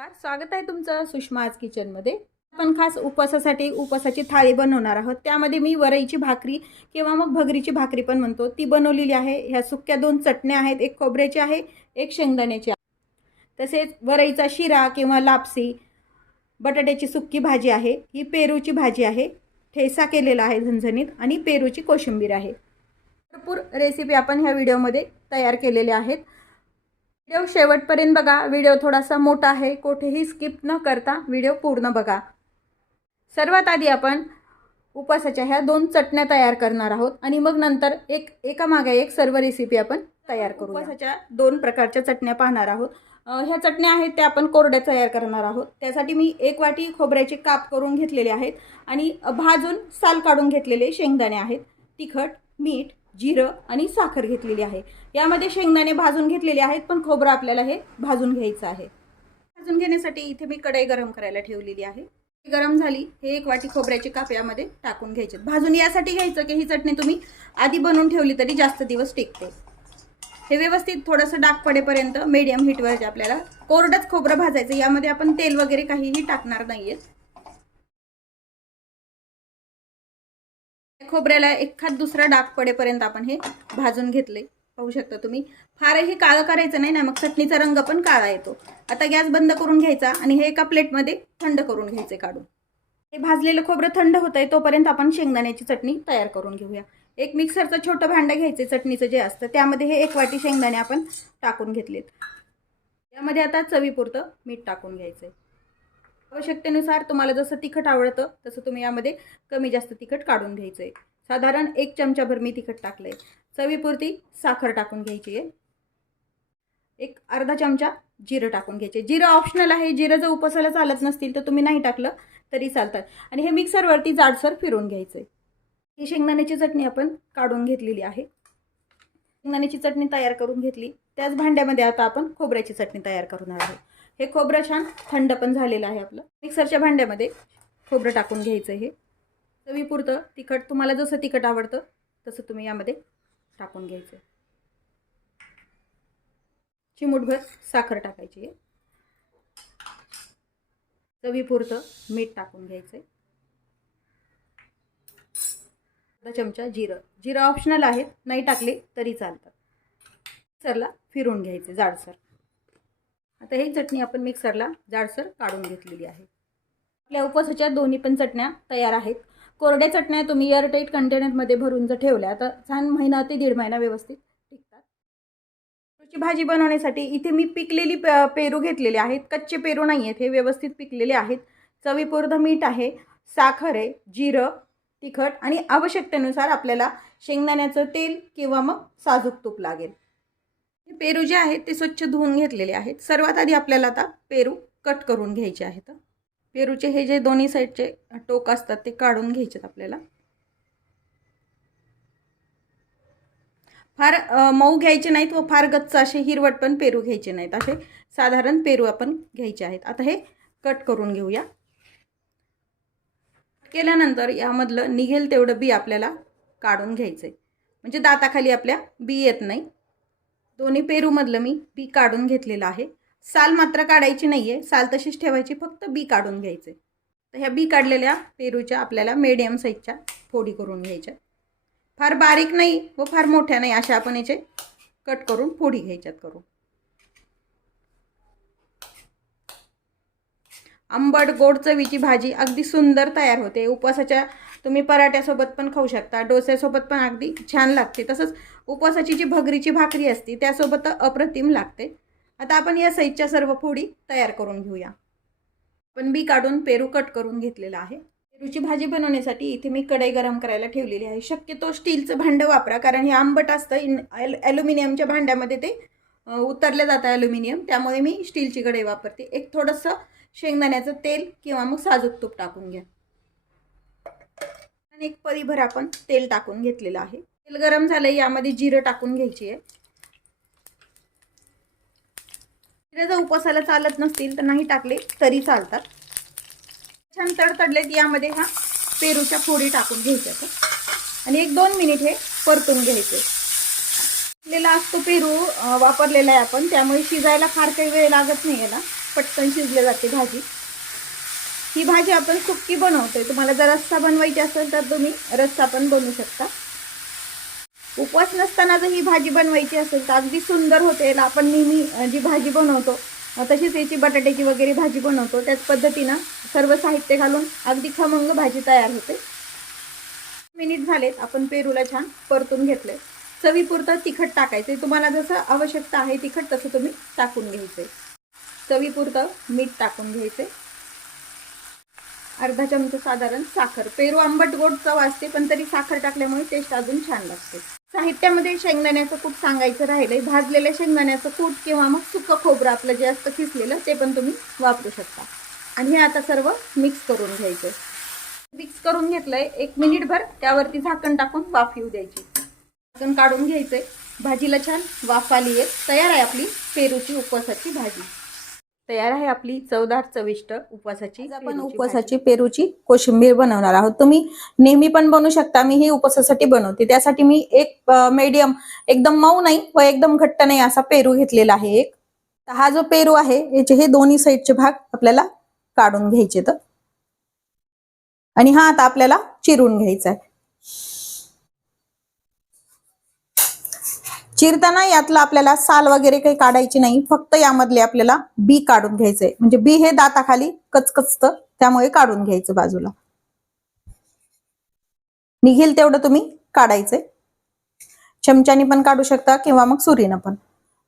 नमस्कार, स्वागत आहे तुमचं सुषमा आज किचनमध्ये। आपण खास उपवासासाठी उपवासाची थाळी बनवणार आहोत। त्यामध्ये मी वरईची भाकरी किंवा मग भगरीची भाकरी पण म्हणतो ती बनवलेली आहे। ह्या सुक्या दोन चटण्या आहेत, एक खोबऱ्याची आहे, एक शेंगदाण्याची आहे। तसेच वरईचा शिरा किंवा लापसी, बटाट्याची सुक्की भाजी आहे, ही पेरूची भाजी आहे, ठेचा केलेला आहे झणझणीत, आणि पेरूची कोशिंबीर आहे। भरपूर रेसिपी आपण ह्या व्हिडिओमध्ये तयार केलेल्या आहेत। व्हिडिओ शेवटपर्यंत बघा। व्हिडिओ थोडासा मोठा आहे, कुठेही स्किप न करता व्हिडिओ पूर्ण बघा। सर्वात आधी आपण उपवासाच्या ह्या दोन चटण्या तयार करणार आहोत आणि मग नंतर एकामागे एक सर्व रेसिपी आपण तयार करू। उपवासाच्या दोन प्रकारच्या चटण्या पाहणार आहोत। ह्या चटण्या आहेत त्या आपण कोरड्या तयार करणार आहोत। त्यासाठी मी 1 वाटी खोबऱ्याचे काप करून घेतलेले आहेत आणि भाजून साल काढून घेतलेले शेंगदाणे आहेत। तिखट, मीठ, जिरं आणि साखर घेतलेली आहे। यामध्ये शेंगदाणे भाजून घेतलेले आहेत, पण खोबरं आपल्याला हे भाजून घ्यायचं आहे। भाजून घेण्यासाठी इथे मी कढई गरम करायला ठेवलेली आहे। गरम झाली, हे 1 वाटी खोबऱ्याचे काप यामध्ये टाकून घ्यायचे। भाजून यासाठी घ्यायचं की ही चटणी तुम्ही आधी बनवून ठेवली तरी जास्त दिवस टिकते। हे व्यवस्थित थोडंसं डाग पडेपर्यंत मीडियम हीटवर आपल्याला कोरडंच खोबरं भाजायचं। यामध्ये आपण तेल वगैरे काहीही टाकणार नाहीये। खोबऱ्याला एखाद दुसरा डाग पडेपर्यंत आपण हे भाजून घेतले। पाहू शकता तुम्ही, फारही काळं करायचं नाही ना, मग चटणीचा रंग पण काळा येतो। आता गॅस बंद करून घ्यायचा आणि हे एका प्लेटमध्ये थंड करून घ्यायचे काढून। हे भाजलेलं खोबरं थंड होतंय तोपर्यंत आपण शेंगदाण्याची चटणी तयार करून घेऊया। एक मिक्सरचं छोटं भांडं घ्यायचे चटणीचं जे असतं, त्यामध्ये हे 1 वाटी शेंगदाणे आपण टाकून घेतलेत। यामध्ये आता चवीपुरतं मीठ टाकून घ्यायचंय। आवश्यकतेनुसार तुम्हाला जसं तिखट आवडतं तसं तुम्ही यामध्ये कमी जास्त तिखट काढून घ्यायचंय। साधारण 1 चमचाभर मी तिखट टाकलंय। चवीपुरती साखर टाकून घ्यायची आहे। एक अर्धा चमचा जिरं टाकून घ्यायचे। जिरं ऑप्शनल आहे, जिरं जर उपवासाला चालत नसतील तर तुम्ही नाही टाकलं तरी चालतं। आणि हे मिक्सरवरती जाडसर फिरवून घ्यायचंय। ही शेंगदाण्याची चटणी आपण काढून घेतलेली आहे। शेंगदाण्याची चटणी तयार करून घेतली, त्याच भांड्यामध्ये आता आपण खोबऱ्याची चटणी तयार करणार आहोत। हे खोबरं छान थंड पण झालेलं आहे आपलं। मिक्सरच्या भांड्यामध्ये खोबरं टाकून घ्यायचं। हे चवीपुरतं तिखट, तुम्हाला जसं तिखट आवडतं तसं तुम्ही यामध्ये टाकून घ्यायचं। चिमूटभर साखर टाकायची आहे। चवीपुरतं मीठ टाकून घ्यायचं। अर्धा चमचा जिरं ऑप्शनल आहे, नाही टाकले तरी चालतं। मिक्सरला फिरवून घ्यायचे जाडसर। आता ही चटणी आपण मिक्सरला जाडसर काढून घेतलेली आहे। आपल्या उपवासाच्या दोन्ही पण चटण्या तयार आहेत। कोरड्या चटण्या तुम्ही एअरटाईट कंटेनरमध्ये भरून जर ठेवल्या तर छान महिना ते 1.5 महिना व्यवस्थित टिकतात। पेरूची भाजी बनवण्यासाठी इथे मी पिकलेली पेरू घेतलेले आहेत, कच्चे पेरू नाही आहेत, हे व्यवस्थित पिकलेले आहेत। चवीपुरतं मीठ आहे, साखर आहे, जिरं, तिखट आणि आवश्यकतेनुसार आपल्याला शेंगदाण्याचं तेल किंवा मग साजूक तूप लागेल। हे पेरू जे आहेत ते स्वच्छ धुवून घेतलेले आहेत। सर्वात आधी आपल्याला आता पेरू कट करून घ्यायचे आहेत। पेरूचे हे जे दोन्ही साईडचे टोक असतात ते काढून घ्यायचे आपल्याला। फार मऊ घ्यायचे नाहीत व फार गच्च असे हिरवट पण पेरू घ्यायचे नाहीत, असे साधारण पेरू आपण घ्यायचे आहेत। आता हे कट करून घेऊया। केल्यानंतर यामधलं निघेल तेवढं बी आपल्याला काढून घ्यायचंय, म्हणजे दाताखाली आपल्या बी येत नाही। दोन्ही पेरूमधलं मी बी काढून घेतलेलं आहे। साल मात्र काढायची नाहीये, साल तशीच ठेवायची, फक्त बी काढून घ्यायचे। तर ह्या बी काढलेल्या पेरूच्या आपल्याला मीडियम साईजच्या फोडी करून घ्यायच्या। फार बारीक नाही व फार मोठ्या नाही, अशा आपण याचे कट करून फोडी घ्यायच्यात करून। आंबट गोड चवीची भाजी अगदी सुंदर तयार होते। उपवासाच्या तुम्ही पराठ्यासोबत पण खाऊ शकता, डोस्यासोबत पण अगदी छान लागते। तसंच उपवासाची जी भगरीची भाकरी असते त्यासोबत अप्रतिम लागते। आता आपण या साईजच्या सर्व फोडी तयार करून घेऊया। आपण बी काढून पेरू कट करून घेतलेला आहे। पेरूची भाजी बनवण्यासाठी इथे मी कढई गरम करायला ठेवलेली आहे। शक्यतो स्टीलचं भांडं वापरा, कारण हे आंबट असतं। ॲल्युमिनियमच्या भांड्यामध्ये ते उतरले जातं ॲल्युमिनियम, त्यामुळे मी स्टीलची कढई वापरते। एक थोडंसं शेंगदाण्याचं तेल किंवा मग साजूक तूप टाकून घ्या। आणि 1 पळीभर आपण तेल टाकून घेतलेलं आहे। तेल गरम झालं, यामध्ये जिरं टाकून घ्यायची आहे। जिरं जर उपवासाला चालत नसतील तर नाही टाकले तरी चालतात। छान तडतडलेत, यामध्ये हा पेरूच्या फोडी टाकून घ्यायच्या आणि 1-2 मिनिट हे परतून घ्यायचे। शिजलेला असतो पेरू वापरलेला आहे आपण, त्यामुळे शिजायला फार काही वेळ लागत नाही याला, पटकन शिजले जाते भाजी. ही भाजी आपण सुक्की बनवतोय. तुम्हाला जर रस्सा बनवायची असेल तर तुम्ही रस्सा पण बनवू शकता. उपवास नसताना जर ही भाजी बनवायची असेल तर अगदी सुंदर होते. याला आपण नेहमी जी भाजी बनवतो तशीच याची बटाट्याची वगैरे भाजी बनवतो त्याच पद्धतीनं सर्व साहित्य घालून अगदी खमंग भाजी तयार होते. मिनिट झालेत, आपण पेरूला छान परतून घेतले. चवीपुरतं तिखट टाकायचे. तुम्हाला जसं आवश्यकता आहे तिखट तसं तुम्ही टाकून घ्यायचे. चवीपुरतं मीठ टाकून घ्यायचे. अर्धा चमचा साधारण साखर. पेरू आंबट गोड चव असते पण तरी साखर टाकल्यामुळे टेस्ट अजून छान लागते. साहित्यामध्ये शेंगदाण्याचं कूट सांगायचं राहिलंय. भाजलेल्या शेंगदाण्याचं कूट किंवा मग सुकं खोबरं आपलं जे असतं किसलेलं ते पण तुम्ही वापरू शकता. आणि हे आता सर्व मिक्स करून घ्यायचं. मिक्स करून घेतलंय. 1 मिनिटभर त्यावरती झाकण टाकून वाफ येऊ द्यायची. झाकण काढून घ्यायचंय. भाजीला छान वाफ आली आहे. तयार आहे आपली पेरूची उपवासाची भाजी. तयार आहे आपली चवदार चविष्ट उपवासाची. आपण उपवासाची पेरूची कोशिंबीर बनवणार आहोत. तुम्ही नेहमी पण बनवू शकता. मी ही उपवासासाठी बनवते. त्यासाठी मी एक मीडियम, एकदम मऊ नाही व एकदम घट्ट नाही असा पेरू घेतलेला आहे एक. हा जो पेरू आहे याचे हे दोन्ही साईडचे भाग आपल्याला काढून घ्यायचे तर, आणि हा आता आपल्याला चिरून घ्यायचा आहे. चिरताना यातला आपल्याला साल वगैरे काही काढायची नाही. फक्त यामधले आपल्याला बी काढून घ्यायचंय. म्हणजे बी हे दाताखाली कचकचतं, त्यामुळे काढून घ्यायचं बाजूला. निघेल तेवढं तुम्ही काढायचंय. चमच्यानी पण काढू शकता किंवा मग सुरीनं पण.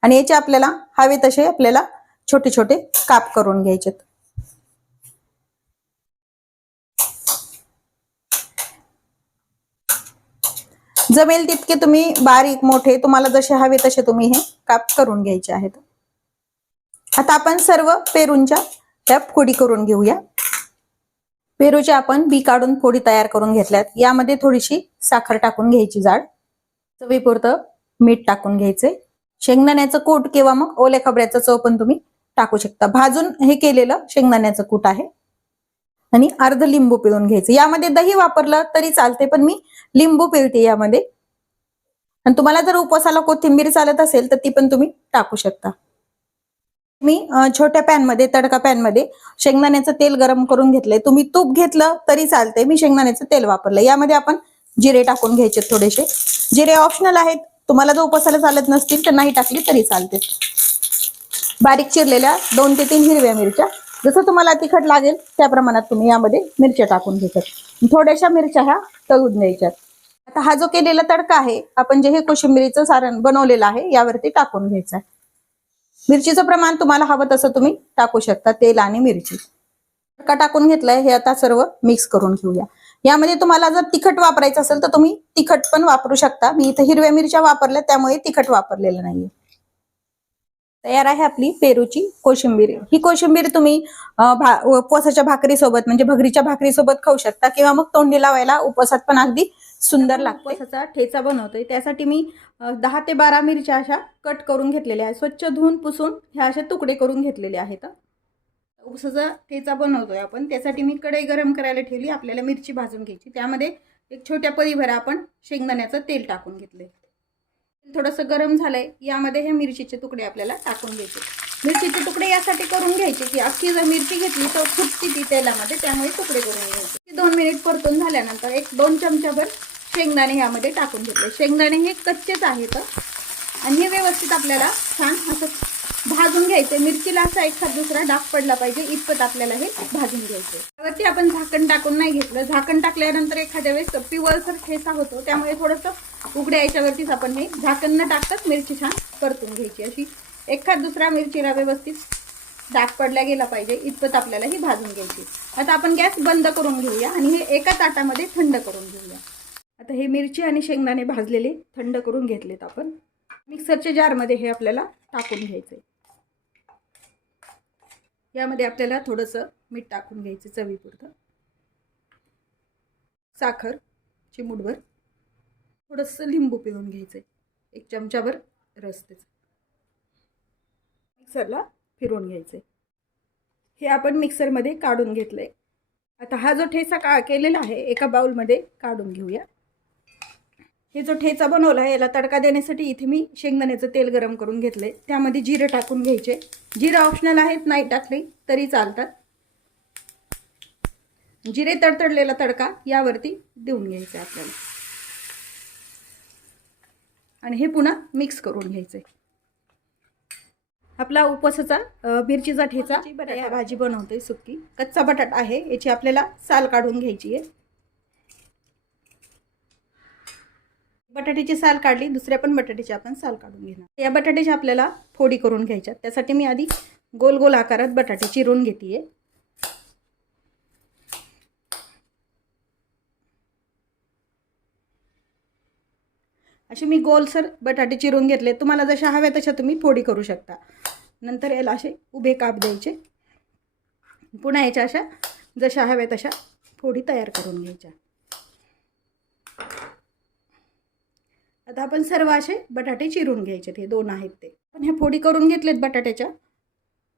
आणि याचे आपल्याला हवे तसे आपल्याला छोटे छोटे काप करून घ्यायचेत. जमेल तितके तुम्ही बारीक मोठे तुम्हाला जसे हवे तसे तुम्ही हे काप करून घ्यायचे आहेत. आता आपण सर्व पेरूंच्या त्या फोडी करून घेऊया. पेरूच्या आपण बी काढून फोडी तयार करून घेतल्यात. यामध्ये थोडीशी साखर टाकून घ्यायची जाड. चवीपुरतं मीठ टाकून घ्यायचे. शेंगदाण्याचं कूट किंवा मग ओल्या खोबऱ्याचं चव पण तुम्ही टाकू शकता. भाजून हे केलेलं शेंगदाण्याचं कूट आहे. आणि अर्ध लिंबू पिळून घ्यायचं. यामध्ये दही वापरलं तरी चालते पण मी लिंबू पिळते यामध्ये. आणि तुम्हाला जर उपवासाला कोथिंबीर चालत असेल तर ती पण तुम्ही टाकू शकता. मी छोट्या पॅन मध्ये, तडका पॅन मध्ये शेंगदाण्याचं तेल गरम करून घेतलंय. तुम्ही तूप घेतलं तरी चालते. मी शेंगदाण्याचं तेल वापरलं. यामध्ये आपण जिरे टाकून घ्यायचे थोडेसे. जिरे ऑप्शनल आहेत. तुम्हाला जर उपवासाला चालत नसतील तर नाही टाकली तरी चालते. बारीक चिरलेल्या 2 ते 3 हिरव्या मिरच्या. जसं तुम्हाला तिखट लागेल त्या प्रमाणात तुम्ही यामध्ये मिरच्या टाकून घ्यायच्यात. थोड्याशा मिरच्या ह्या तळून द्यायच्यात. आता हा जो केलेला तडका आहे, आपण जे हे कोशिंबिरीचं सारण बनवलेलं आहे यावरती टाकून घ्यायचं आहे. मिरचीचं प्रमाण तुम्हाला हवं तसं तुम्ही टाकू शकता. तेल आणि मिरची तडका टाकून घेतलाय. हे आता सर्व मिक्स करून घेऊया. यामध्ये तुम्हाला जर तिखट वापरायचं असेल तर तुम्ही तिखट पण वापरू शकता. मी इथे हिरव्या मिरच्या वापरल्या त्यामुळे तिखट वापरलेलं नाहीये. तयार आहे आपली पेरूची कोशिंबीर. ही कोशिंबीर तुम्ही उपवासाच्या भाकरीसोबत म्हणजे भगरीच्या भाकरीसोबत खाऊ शकता किंवा मग तोंडी लावायला उपवासात पण अगदी सुंदर लागतो. उपवासाचा ठेचा बनवतोय त्यासाठी मी 10 ते 12 मिरच्या अशा कट करून घेतलेल्या आहेत. स्वच्छ धुवून पुसून ह्या अशा तुकडे करून घेतलेले आहेत. उपवासाचा ठेचा बनवतोय आपण. त्यासाठी मी कढई गरम करायला ठेवली. आपल्याला मिरची भाजून घ्यायची. त्यामध्ये एक छोट्या पळीभर आपण शेंगदाण्याचं तेल टाकून घेतलंय. थोडंसं गरम झालंय. यामध्ये हे मिरचीचे तुकडे आपल्याला टाकून घ्यायचे. मिरचीचे तुकडे यासाठी करून घ्यायचे की अख्खी जर मिरची घेतली तर फुटती ती तेलामध्ये, त्यामुळे तुकडे करून घ्यायचे. 2 मिनिट परतून झाल्यानंतर 1-2 चमचाभर शेंगदाणे यामध्ये टाकून घेतले. शेंगदाणे हे कच्चेच आहेत आणि हे व्यवस्थित आपल्याला छान असं भाजून घ्यायचे. मिरचीला असा एखाद दुसरा डाग पडला पाहिजे इतपत आपल्याला हे भाजून घ्यायचे. त्यावरती आपण झाकण टाकून नाही घेतलं. झाकण टाकल्यानंतर एखाद्या वेळेस पिवळसर ठेचा होतो, त्यामुळे थोडंसं उघड्या याच्यावरतीच आपण हे झाकण न टाकताच मिरची छान परतून घ्यायची. अशी एखाद दुसरा मिरचीला व्यवस्थित डाग पडला गेला पाहिजे इतपत आपल्याला ही भाजून घ्यायची. आता आपण गॅस बंद करून घेऊया आणि हे एका ताटामध्ये थंड करून घेऊया. आता हे मिरची आणि शेंगदाणे भाजलेले थंड करून घेतलेत आपण. मिक्सरच्या जारमध्ये हे आपल्याला टाकून घ्यायचे. यामध्ये आपल्याला थोडंसं मीठ टाकून घ्यायचं चवीपुरतं. साखर चिमूटभर. थोडंसं लिंबू पिळून घ्यायचं. 1 चमचाभर रस त्याचा. मिक्सरला फिरवून घ्यायचं. हे आपण मिक्सरमध्ये काढून घेतलंय. आता हा जो ठेचा केलेला आहे एका बाउलमध्ये काढून घेऊया. हे जो ठेचा बनवला आहे याला तडका देण्यासाठी इथे मी शेंगदाण्याचं तेल गरम करून घेतले, त्यामध्ये जिरे टाकून घ्यायचे. जिरे ऑप्शनल आहेत, नाही टाकले तरी चालतात. जिरे तडतडलेला तडका यावरती देऊन घ्यायचा आपल्याला आणि हे पुन्हा मिक्स करून घ्यायचे. आपला उपवासाचा मिरचीचा ठेचा बटाटा भाजी बनवते सुक्की. कच्चा बटाटा आहे, याची आपल्याला साल काढून घ्यायची आहे. बटाट्याची साल काढली, दुसऱ्या पण बटाट्याची आपण साल काढून घेणार. या बटाट्याची आपल्याला फोडी करून घ्यायच्या. त्यासाठी मी आधी गोल गोल आकारात बटाटे चिरून घेते. असे मी गोलसर बटाटे चिरून घेतले. तुम्हाला जशा हव्या तशा तुम्ही फोडी करू शकता. नंतर याला असे उभे काप द्यायचे. पुन्हा याच्या अशा जशा हव्या तशा फोडी तयार करून घ्यायच्या. आता आपण सर्व असे बटाटे चिरून घ्यायचे. हे 2 आहेत ते. पण ह्या फोडी करून घेतलेत बटाट्याच्या,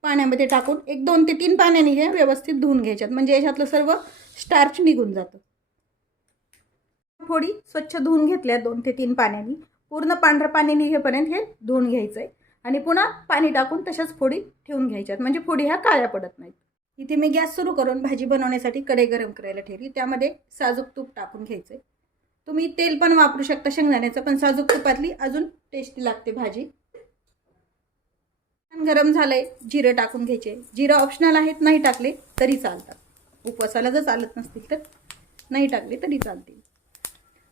पाण्यामध्ये टाकून 1-2 ते 3 पाण्याने हे व्यवस्थित धुवून घ्यायच्यात, म्हणजे याच्यातलं सर्व स्टार्च निघून जातं. फोडी स्वच्छ धुवून घेतल्या 2 ते 3 पाण्याने. पूर्ण पांढरं पाणी निघेपर्यंत हे धुवून घ्यायचं आहे आणि पुन्हा पाणी टाकून तशाच फोडी ठेवून घ्यायच्यात, म्हणजे फोडी ह्या काळ्या पडत नाहीत. इथे मी गॅस सुरू करून भाजी बनवण्यासाठी कढई गरम करायला ठेवली. त्यामध्ये साजूक तूप टाकून घ्यायचे. तुम्ही तेल पण वापरू शकता शेंगदाण्याचं, पण साजूक तुपातली अजून टेस्टी लागते भाजी. गरम झालंय, जिरं टाकून घ्यायचे. जिरं ऑप्शनल आहेत, नाही टाकले तरी चालतात. उपवासाला जर चालत नसतील तर नाही टाकले तरी चालतील.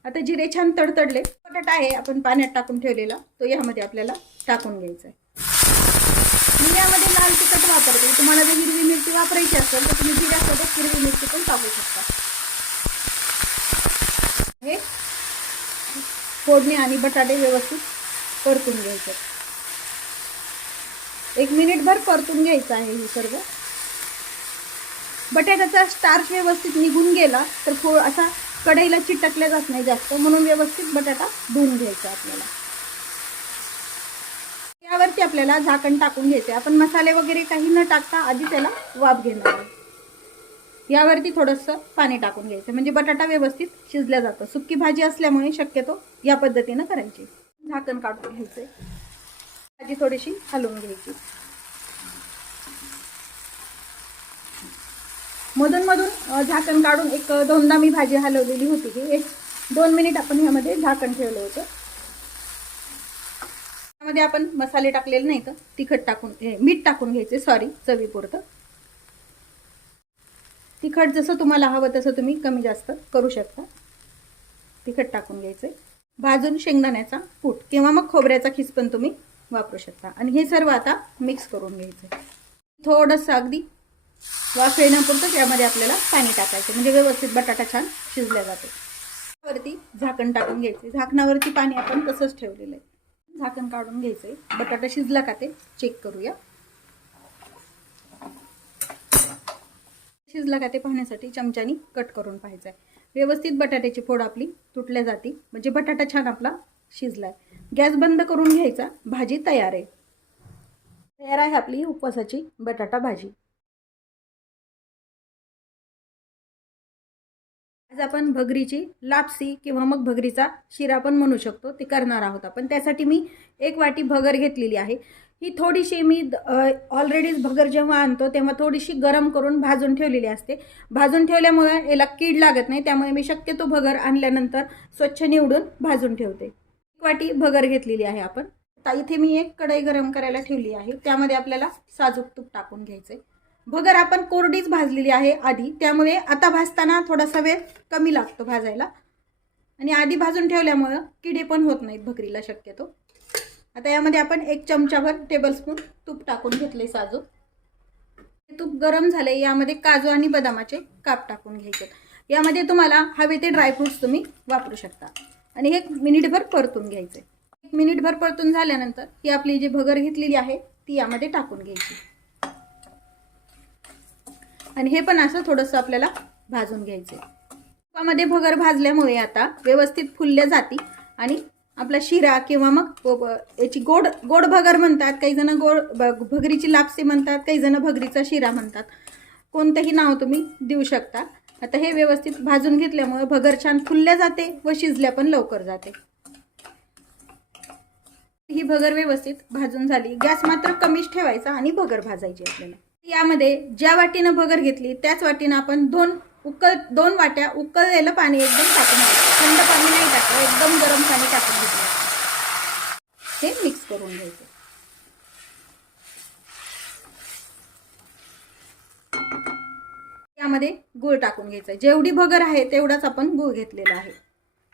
आता जिरे छान तडतडले. बटाटा आहे आपण पाण्यात टाकून ठेवलेला, तो यामध्ये आपल्याला टाकून घ्यायचा आहे. मी यामध्ये लाल तिखट वापरते. तुम्हाला जर हिरवी मिरची वापरायची असेल तर तुम्ही जिऱ्यासोबत हिरवी मिरची पण टाकू शकता. हे फोडणी आणि बटाटे व्यवस्थित परतून घ्यायचे. 1 मिनिटभर परतून घ्यायचं आहे. हे सर्व बटाट्याचा स्टार्च व्यवस्थित निघून गेला तर असा कढईला चिटकल्या जात नाही जास्त, म्हणून व्यवस्थित बटाटा धुवून घ्यायचा आपल्याला. यावरती आपल्याला झाकण टाकून घ्यायचे. आपण मसाले वगैरे काही न टाकता आधी त्याला वाफ घेणार आहे. यावरती थोडंसं पाणी टाकून घ्यायचं, म्हणजे बटाटा व्यवस्थित शिजल्या जातं. सुक्की भाजी असल्यामुळे शक्यतो या पद्धतीनं करायची. झाकण काढून घ्यायचे. भाजी थोडीशी हलवून घ्यायची. मधून मधून झाकण काढून 1-2दा मी भाजी हलवलेली होती. ही 1-2 मिनिट आपण ह्यामध्ये झाकण ठेवलं होतं. त्यामध्ये आपण मसाले टाकलेले नाही तर तिखट टाकून मीठ टाकून घ्यायचे, चवीपुरतं. तिखट जसं तुम्हाला हवं तसं तुम्ही कमी जास्त करू शकता. तिखट टाकून घ्यायचे. भाजून शेंगदाण्याचा कूट किंवा मग खोबऱ्याचा खीस पण तुम्ही वापरू शकता. आणि हे सर्व आता मिक्स करून घ्यायचं. थोडंसं अगदी वाफ येण्यापुरतं त्यामध्ये आपल्याला पाणी टाकायचं, म्हणजे व्यवस्थित बटाटा छान शिजल्या जातो. वरती झाकण टाकून घ्यायचे. झाकणावरती पाणी आपण तसंच ठेवलेलं आहे. झाकण काढून घ्यायचंय. बटाटा शिजला का ते चेक करूया. शिजला का ते पाहण्यासाठी चमच्यानी कट करून पाहायचं आहे. व्यवस्थित बटाट्याची फोड आपली तुटल्या जाती, म्हणजे बटाटा छान आपला शिजलाय. गॅस बंद करून घ्यायचा. भाजी तयार आहे. तयार आहे आपली उपवासाची बटाटा भाजी. आज आपण भगरीची लापसी किंवा मग भगरीचा शिरा पण म्हणू शकतो ते करणार आहोत आपण. त्यासाठी मी 1 वाटी भगर घेतलेली आहे. ही थोडीशी मी ऑलरेडीच भगर जेव्हा आणतो तेव्हा थोडीशी गरम करून भाजून ठेवलेली असते. भाजून ठेवल्यामुळे याला कीड लागत नाही, त्यामुळे मी शक्यतो भगर आणल्यानंतर स्वच्छ निवडून भाजून ठेवते. 1 वाटी भगर घेतलेली आहे आपण. आता इथे मी एक कढई गरम करायला ठेवली आहे. त्यामध्ये आपल्याला साजूक तूप टाकून घ्यायचे. भगर आपण कोरडीच भाजलेली आहे आधी, त्यामुळे आता भाजताना थोडासा वेळ कमी लागतो भाजायला. आणि आधी भाजून ठेवल्यामुळे किडे पण होत नाहीत भगरीला शक्यतो. आता यामध्ये आपण 1 चमचाभर टेबलस्पून तूप टाकून घेतले साजूक. तूप गरम झाले. यामध्ये काजू आणि बदामाचे काप टाकून घ्यायचे. यामध्ये तुम्हाला हवे ते ड्रायफ्रुट्स तुम्ही वापरू शकता. आणि 1 मिनिटभर परतून घ्यायचे. 1 मिनिटभर परतून झाल्यानंतर ही आपली जी भगर घेतलेली आहे ती यामध्ये टाकून घ्यायची. आणि हे पण असं थोडंसं आपल्याला भाजून घ्यायचं. तुपामध्ये भगर भाजल्यामुळे आता व्यवस्थित फुलल्या जाती आणि आपला शिरा किंवा मग याची गोड भगर म्हणतात, काही जण भगरीची लापसी म्हणतात, काही जण भगरीचा शिरा म्हणतात. कोणतंही नाव तुम्ही देऊ शकता. आता हे व्यवस्थित भाजून घेतल्यामुळे भगर छान फुलल्या जाते व शिजल्या पण लवकर जाते. ही भगर व्यवस्थित भाजून झाली. गॅस मात्र कमीच ठेवायचा आणि भगर भाजायची आपल्याला. यामध्ये ज्या वाटीनं भगर घेतली त्याच वाटीनं आपण दोन वाट्या उकळलेलं पाणी एकदम टाकून घ्यायचं. थंड पाणी नाही टाकलं, एकदम गरम पाणी टाकून घेतलं. हे मिक्स करून घ्यायचं. यामध्ये गूळ टाकून घ्यायचा. जेवढी भगर आहे तेवढाच आपण गूळ घेतलेला आहे.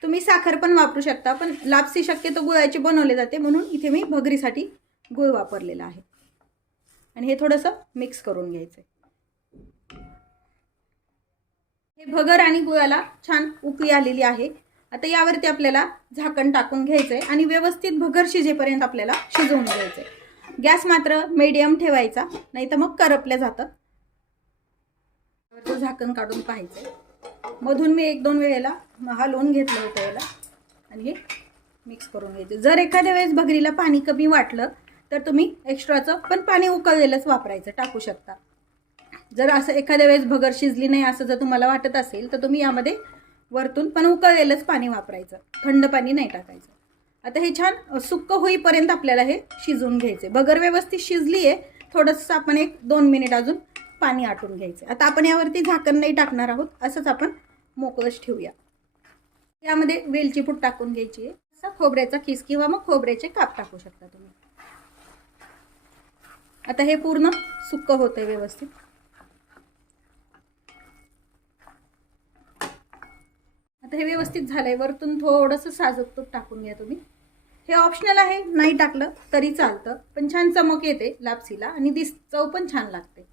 तुम्ही साखर पण वापरू शकता, पण लापसी शक्यतो गुळाची बनवले जाते म्हणून इथे मी भगरीसाठी गूळ वापरलेला आहे. आणि हे थोडंसं मिक्स करून घ्यायचं. हे भगर आणि गुळाला छान उकळी आलेली आहे. आता यावरती आपल्याला झाकण टाकून घ्यायचंय आणि व्यवस्थित भगर शिजेपर्यंत आपल्याला शिजवून घ्यायचंय. गॅस मात्र मीडियम ठेवायचा, नाही तर मग करपल्या जातं. झाकण काढून पाहायचंय. मधून मी 1-2 वेळेला हलवून घेतलं होतं याला आणि हे मिक्स करून घ्यायचं. जर एखाद्या वेळेस भगरीला पाणी कमी वाटलं तर तुम्ही एक्स्ट्राचं पण पाणी उकळलेलंच वापरायचं, टाकू शकता. जर असं एखाद्या वेळेस भगर शिजली नाही असं जर तुम्हाला वाटत असेल तर तुम्ही यामध्ये वरतून पण उकळलेलंच पाणी वापरायचं, थंड पाणी नाही टाकायचं. आता हे छान सुक्क होईपर्यंत आपल्याला हे शिजवून घ्यायचे. भगर व्यवस्थित शिजली आहे. थोडंसं आपण 1-2 मिनिट अजून पाणी आटून घ्यायचं. आता आपण यावरती झाकण नाही टाकणार आहोत, असंच आपण मोकळंच ठेवूया. यामध्ये वेलची पूड टाकून घ्यायची आहे. असा खोबऱ्याचा खिस किंवा मग खोबऱ्याचे काप टाकू शकता तुम्ही. आता हे पूर्ण सुक्क होतंय व्यवस्थित. आता हे व्यवस्थित झालंय. वरतून थोडंसं साजूक तूप टाकून घ्या तुम्ही. हे ऑप्शनल आहे, नाही टाकलं तरी चालतं, पण छान चमक येते लापसीला आणि चव पण छान लागते.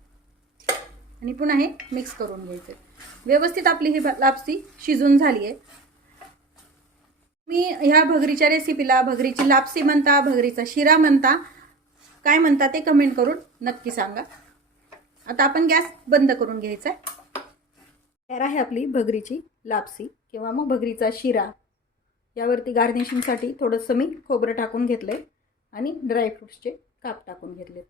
आणि पुन्हा हे मिक्स करून घ्यायचं. व्यवस्थित आपली ही लापसी शिजून झाली आहे. मी ह्या भगरीच्या रेसिपीला भगरीची लापसी म्हणता, भगरीचा शिरा म्हणता, काय म्हणता ते कमेंट करून नक्की सांगा. आता आपण गॅस बंद करून घ्यायचा. तयार आहे आपली भगरीची लापसी किंवा मग भगरीचा शिरा. यावरती गार्निशिंगसाठी थोडंसं मी खोबरं टाकून घेतलंय आणि ड्रायफ्रुट्सचे काप टाकून घेतले.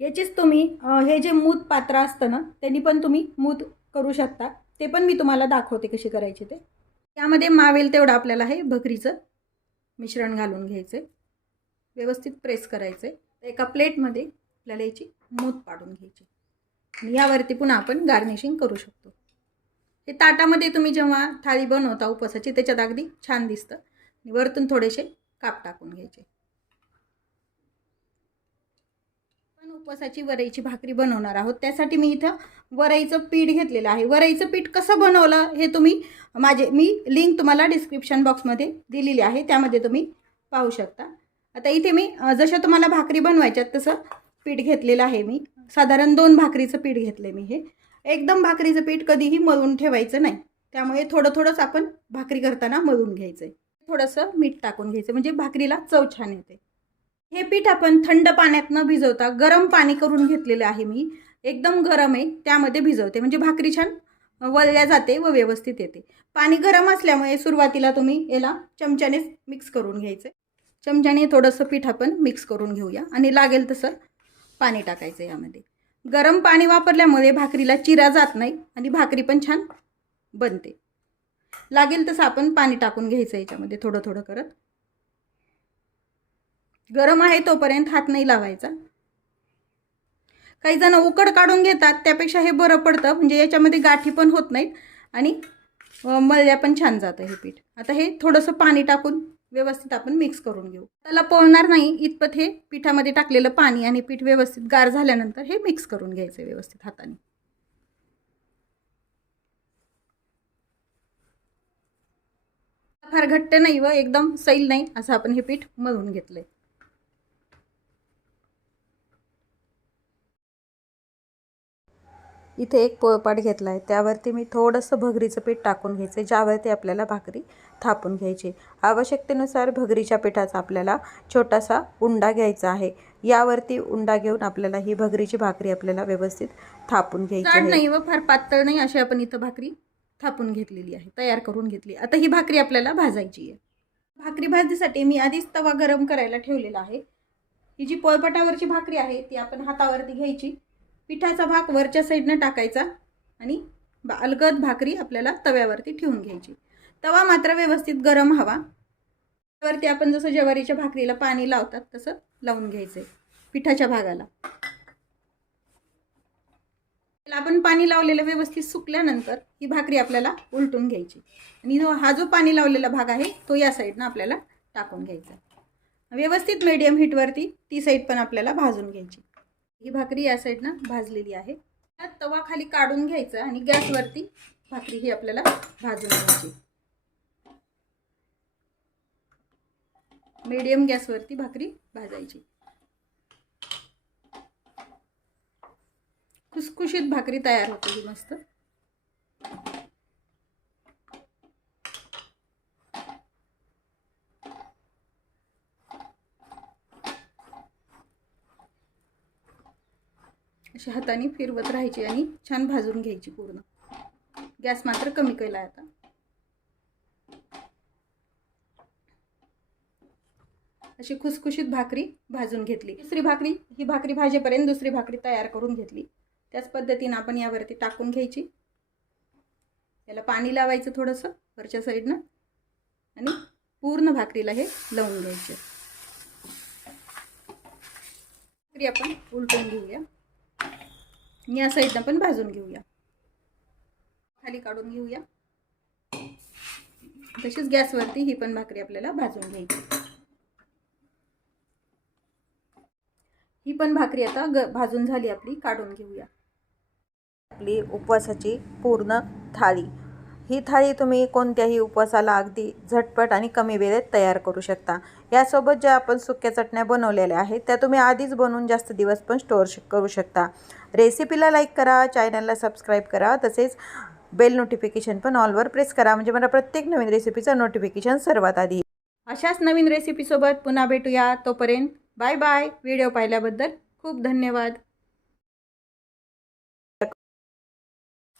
याचीच तुम्ही हे जे मूद पात्र असतं ना त्यांनी पण तुम्ही मूद करू शकता. ते पण मी तुम्हाला दाखवते कशी करायची ते. यामध्ये मावेल तेवढं आपल्याला हे भगरीचं मिश्रण घालून घ्यायचं. व्यवस्थित प्रेस करायचं. एका प्लेटमध्ये आपल्याला याची मूद पाडून घ्यायची आणि यावरती पुन्हा आपण गार्निशिंग करू शकतो. हे ताटामध्ये तुम्ही जेव्हा थाळी बनवता उपवासाची त्याच्यात अगदी छान दिसतं. आणि वरतून थोडेसे काप टाकून घ्यायचे. पण उपवासाची वरईची भाकरी बनवणार आहोत, त्यासाठी मी इथं वरईचं पीठ घेतलेलं आहे. वरईचं पीठ कसं बनवलं हे तुम्ही मी लिंक तुम्हाला डिस्क्रिप्शन बॉक्समध्ये दिलेली आहे, त्यामध्ये तुम्ही पाहू शकता. आता इथे मी जसं तुम्हाला भाकरी बनवायच्यात तसं पीठ घेतलेलं आहे. मी साधारण 2 भाकरीचं पीठ घेतलं मी. हे एकदम भाकरीचं पीठ कधीही मळून ठेवायचं नाही, त्यामुळे थोडंच आपण भाकरी करताना मळून घ्यायचं. थोडंसं मीठ टाकून घ्यायचं म्हणजे भाकरीला चव छान येते. हे पीठ आपण थंड पाण्यात न भिजवता गरम पाणी करून घेतलेलं आहे. मी एकदम गरम आहे त्यामध्ये भिजवते म्हणजे भाकरी छान वळल्या जाते व व्यवस्थित येते. पाणी गरम असल्यामुळे सुरुवातीला तुम्ही याला चमच्याने मिक्स करून घ्यायचं. चमच्याने थोडंसं पीठ आपण मिक्स करून घेऊया आणि लागेल तसं पाणी टाकायचं. यामध्ये गरम पाणी वापरल्यामुळे भाकरीला चिरा जात नाही आणि भाकरी पण छान बनते. लागेल तसं आपण पाणी टाकून घ्यायचं याच्यामध्ये थोडं करत. गरम आहे तोपर्यंत हात नाही लावायचा. काही जण उकड काढून घेतात, त्यापेक्षा हे बरं पडतं म्हणजे याच्यामध्ये गाठी पण होत नाहीत आणि मळल्या पण छान जातं हे पीठ. आता हे थोडंसं पाणी टाकून व्यवस्थित आपण मिक्स करून घेऊ. त्याला पोळणार नाही इतपत हे पिठामध्ये टाकलेलं पाणी आणि पीठ व्यवस्थित गार झाल्यानंतर हे मिक्स करून घ्यायचं व्यवस्थित हाताने. फार घट्ट नाही व एकदम सैल नाही असं आपण हे पीठ मळून घेतलंय. इथे एक पोळपाट घेतला आहे, त्यावरती मी थोडंसं भगरीचं पीठ टाकून घ्यायचं, ज्यावरती आपल्याला भाकरी थापून घ्यायची. आवश्यकतेनुसार भगरीच्या पिठाचा आपल्याला छोटासा उंडा घ्यायचा आहे. यावरती उंडा घेऊन आपल्याला ही भगरीची भाकरी आपल्याला व्यवस्थित थापून घ्यायची आहे. नाही व फार पातळ नाही अशी आपण इथं भाकरी थापून घेतलेली आहे, तयार करून घेतली. आता ही भाकरी आपल्याला भाजायची आहे. भाकरी भाजण्यासाठी मी आधीच तवा गरम करायला ठेवलेला आहे. ही जी पोळपाटावरची भाकरी आहे ती आपण हातावरती घ्यायची. पिठाचा भाग वरच्या साईडनं टाकायचा आणि अलगद भाकरी आपल्याला तव्यावरती ठेवून घ्यायची. तवा मात्र व्यवस्थित गरम हवा. वरती आपण जसं ज्वारीच्या भाकरीला पाणी लावतात तसं लावून घ्यायचं आहे पिठाच्या भागाला. आपण पाणी लावलेलं व्यवस्थित सुकल्यानंतर ही भाकरी आपल्याला उलटून घ्यायची आणि हा जो पाणी लावलेला भाग आहे तो या साईडनं आपल्याला टाकून घ्यायचा. व्यवस्थित मीडियम हीटवरती ती साईड पण आपल्याला भाजून घ्यायची. ही भाकरी या साईडनं भाजलेली आहे. तवा खाली काढून घ्यायचा आणि गॅसवरती भाकरी ही आपल्याला भाजून घ्यायची. मीडियम गॅसवरती भाकरी भाजायची. खुसखुशीत भाकरी तयार होते ही मस्त. अशा हाताने फिरवत राहायची आणि छान भाजून घ्यायची पूर्ण. गॅस मात्र कमी केला आता. अशी खुसखुशीत भाकरी भाजून घेतली. दुसरी भाकरी ही भाकरी भाजेपर्यंत दुसरी भाकरी तयार करून घेतली. त्याच पद्धतीने आपण यावरती टाकून घ्यायची. याला पाणी लावायचं थोडंसं वरच्या साईडनं आणि पूर्ण भाकरीला हे लावून घ्यायचे. भाकरी आपण उलटून घेऊया. या साईडनं पण भाजून घेऊया. खाली काढून घेऊया. तशीच गॅसवरती ही पण भाकरी आपल्याला भाजून घ्यायची. ही पण भाकरी आता भाजून झाली आपली, काढून घेऊया. आपली उपवासाची पूर्ण थाळी. ही थाळी तुम्ही कोणत्याही उपवासाला अगदी झटपट आणि कमी वेळेत तयार करू शकता. यासोबत ज्या आपण सुक्या चटण्या बनवलेल्या आहेत त्या तुम्ही आधीच बनवून जास्त दिवस पण स्टोअर करू शकता. रेसिपीला लाईक करा, चॅनलला सबस्क्राईब करा, तसेच बेल नोटिफिकेशन पण ऑलवर प्रेस करा म्हणजे मला प्रत्येक नवीन रेसिपीचं नोटिफिकेशन सर्वात आधी. अशाच नवीन रेसिपीसोबत पुन्हा भेटूया. तोपर्यंत बाय बाय. व्हिडिओ पाहिल्याबद्दल खूप धन्यवाद.